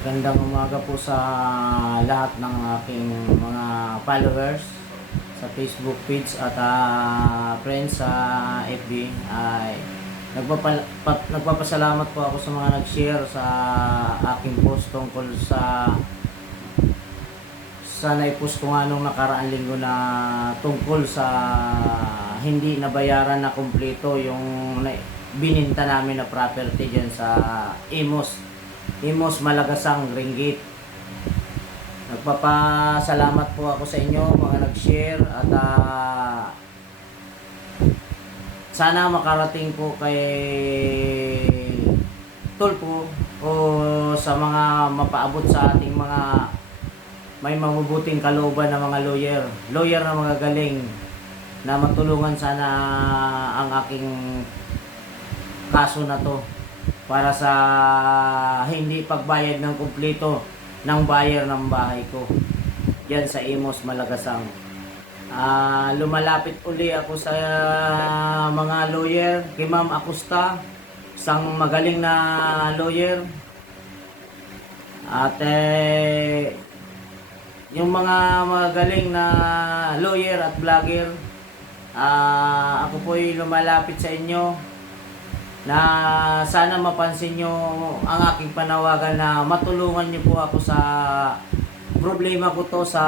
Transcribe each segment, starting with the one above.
Gandang umaga po sa lahat ng aking mga followers sa Facebook page at friends sa FB. Ay nagpapasalamat po ako sa mga nag-share sa aking post tungkol sa nai-post ko nga nung nakaraang linggo na tungkol sa hindi nabayaran na kumpleto yung bininta namin na property dyan sa Imos Malagasang Ringgit. Nagpapasalamat po ako sa inyo mga nag-share at sana makarating po kay Tulpo o sa mga mapaabot sa ating mga may mabubuting kalooban na mga lawyer na mga galing na matulungan sana ang aking kaso na to para sa hindi pagbayad ng kumpleto ng buyer ng bahay ko yan sa Imos Malagasang. Lumalapit uli ako sa mga lawyer kay Ma'am Acosta, isang magaling na lawyer at yung mga magaling na lawyer at vlogger, ako po'y lumalapit sa inyo na sana mapansin nyo ang aking panawagan na matulungan nyo po ako sa problema ko to sa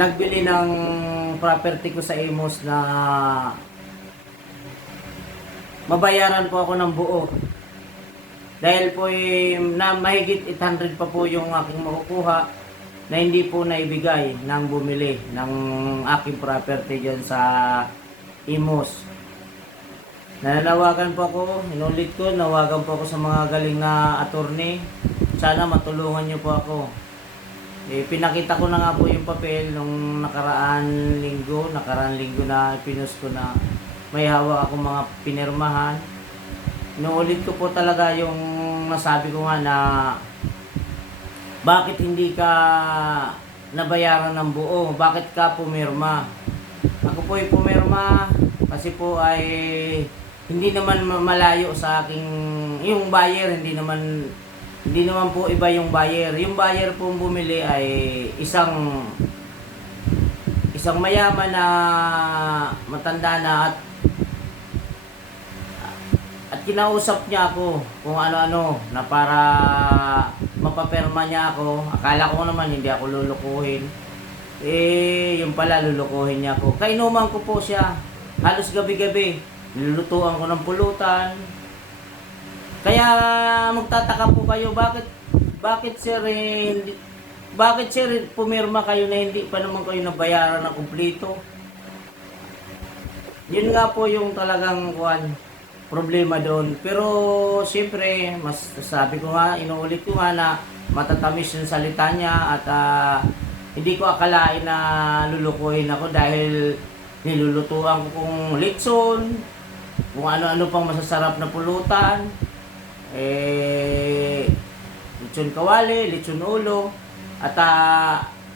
nagbili ng property ko sa Imos na mabayaran po ako ng buo. Dahil po na mahigit 800 pa po yung aking makukuha na hindi po naibigay ng bumili ng aking property dyan sa Imos. Nananawagan po ako, inulit ko, nawagan po ako sa mga galing na attorney. Sana matulungan nyo po ako. Pinakita ko na nga po yung papel nung nakaraan linggo na pinost ko na may hawak akong mga pinirmahan. Inuulit ko po talaga yung nasabi ko nga na bakit hindi ka nabayaran ng buo, bakit ka pumirma. Ako po ay pumirma kasi po ay hindi naman malayo sa aking yung buyer, hindi naman po iba yung buyer. Yung buyer po bumili ay isang mayaman na matanda na at kinausap niya ako kung ano-ano na para mapaperma niya ako. Akala ko naman hindi ako lulukuhin. Yung pala lulukuhin niya ako. Kainuman ko po siya. Halos gabi-gabi. Nilulutuan ko ng pulutan. Kaya magtataka po kayo, bakit sir pumirma kayo na hindi pa naman kayo nabayaran ng kumpleto? Yun nga po yung talagang problema doon. Pero siyempre, mas sabi ko nga, inuulit ko nga na matatamis yung salita niya at hindi ko akalain na lulukuhin ako dahil nilulutuan ko kung litson, kung ano-ano pang masasarap na pulutan, litson kawali, litson ulo, at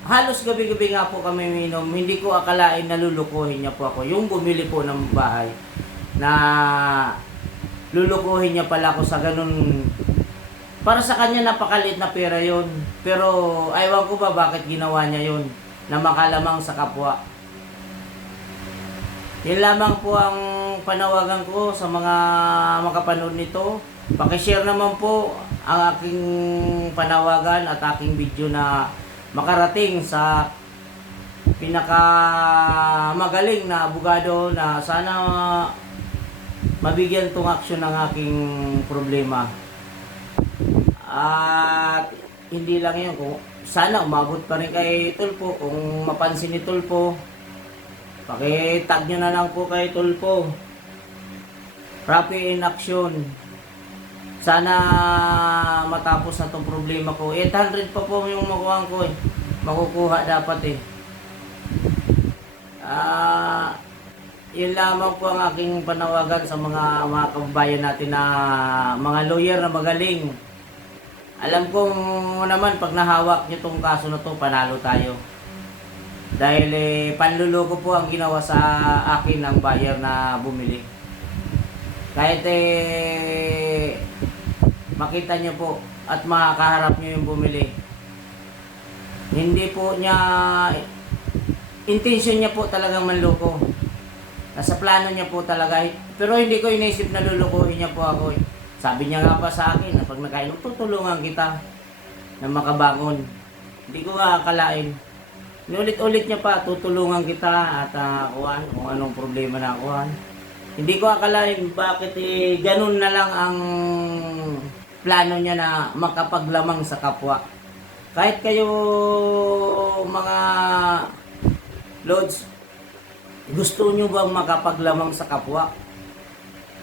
halos gabi-gabi nga po kami minom. Hindi ko akalain na lulukuhin niya po ako. Yung bumili po ng bahay na lulukuhin niya pala ako sa ganun. Para sa kanya napakaliit na pera yon. Pero aywan ko ba bakit ginawa niya yon na makalamang sa kapwa. Yan lamang po ang panawagan ko sa mga makapanood nito. Pakishare naman po ang aking panawagan at aking video na makarating sa pinakamagaling na abogado na sana mabigyan tong aksyon ng aking problema. At hindi lang yun, kung sana umabot pa rin kay Tulpo, kung mapansin ni Tulpo, pakitag nyo na lang po kay Tulpo. Rapi in action. Sana matapos na tong problema ko. 800 pa po yung makuha ko makukuha dapat yun lamang po ang aking panawagan sa mga kababayan natin na mga lawyer na magaling. Alam kong naman pag nahawak nyo tong kaso na to, panalo tayo. Dahil panluloko po ang ginawa sa akin ng buyer na bumili. Kahit makita niyo po at makakaharap niyo yung bumili. Hindi po niya, intention niya po talagang manloko. Nasa plano niya po talaga. Pero hindi ko iniisip na lulukuhin niya po ako. Sabi niya nga pa sa akin na pag nakain, tutulungan kita na makabangon. Hindi ko nga akalain. Inulit-ulit niya pa, tutulungan kita at kung anong problema na kuhan. Hindi ko akalain bakit ganun na lang ang plano niya na makapaglamang sa kapwa. Kahit kayo mga Lods, gusto nyo bang makapaglamang sa kapwa?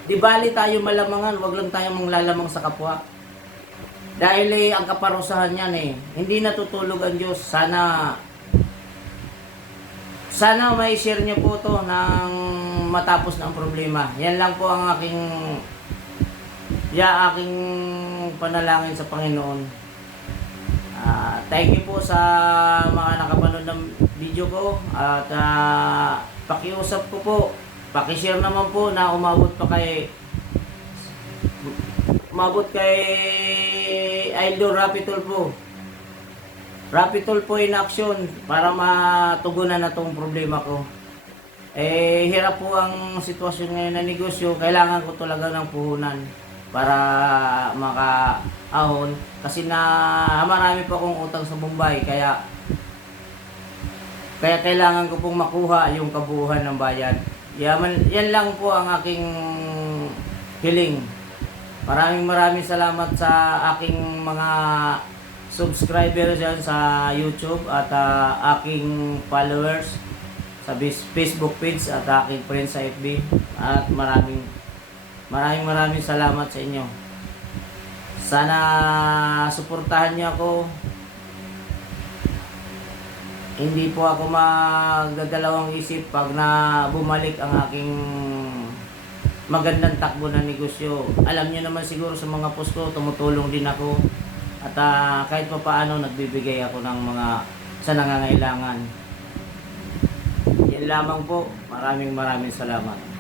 Di bali tayo malamangan, wag lang tayo manglalamang sa kapwa. Dahil ang kaparusahan niyan hindi natutulog ang Diyos. Sana may share niyo po to nang matapos ng problema. Yan lang po ang aking panalangin sa Panginoon. Thank you po sa mga nakapanood ng video ko at pakiusap ko po, pakishare naman po na umabot kay Idol Rapitol po. Rapitol po in action para matugunan na tong problema ko. Hirap po ang sitwasyon ngayon na negosyo, kailangan ko talaga ng puhunan para makaahon kasi marami pa akong utang sa Bombay kaya kailangan ko pong makuha yung kabuuan ng bayad. Yan lang po ang aking hiling. Maraming salamat sa aking mga subscribers dyan sa YouTube at aking followers sa Facebook page at aking friends sa FB at maraming salamat sa inyo. Sana suportahan niyo ako. Hindi po ako magdadalawang isip pag bumalik ang aking magandang takbo na negosyo. Alam niyo naman siguro sa mga post ko, tumutulong din ako. At kahit pa paano nagbibigay ako ng mga sa nangangailangan. Yan lamang po. Maraming salamat.